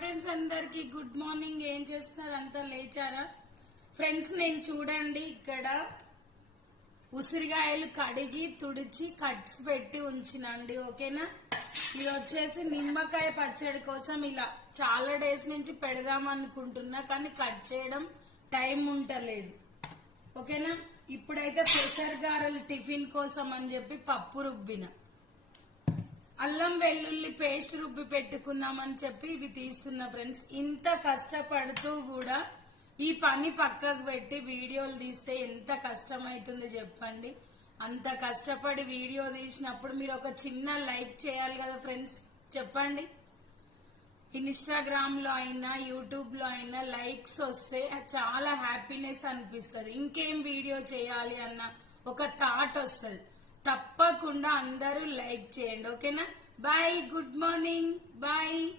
Friends అందరికి good morning. ఏం చేస్తున్నారు? అంతా లేచారా ఫ్రెండ్స్? నేను చూడండి ఇక్కడ ఉసిరికాయలు కడిగి తుడిచి కట్స్ పెట్టి ఉంచినండి. ఓకేనా? ఇది వచ్చేసి నిమ్మకాయ పచ్చడి కోసం ఇలా చాలా డేస్ నుంచి పెడదాం అనుకుంటున్నా, కానీ కట్ చేయడం టైం ఉంటలేదు. ఓకేనా? ఇప్పుడైతే పెసర్ గారెలు టిఫిన్ కోసం అని చెప్పి పప్పు రుబ్బిన, అల్లం వెల్లుల్లి పేస్ట్ రుబ్బి పెట్టుకుందామని చెప్పి ఇవి తీస్తున్నా ఫ్రెండ్స్. ఇంత కష్టపడుతూ కూడా ఈ పని పక్కకు పెట్టి వీడియోలు తీస్తే ఎంత కష్టం అవుతుంది చెప్పండి. అంత కష్టపడి వీడియో తీసినప్పుడు మీరు ఒక చిన్న లైక్ చేయాలి కదా ఫ్రెండ్స్, చెప్పండి. ఇన్స్టాగ్రామ్ లో అయినా యూట్యూబ్ లో అయినా లైక్స్ వస్తే చాలా హ్యాపీనెస్ అనిపిస్తుంది. ఇంకేం వీడియో చేయాలి అన్న ఒక థాట్ వస్తుంది. తప్పకుండా అందరూ లైక్ చేయండి. ఓకేనా? Bye, good morning, bye.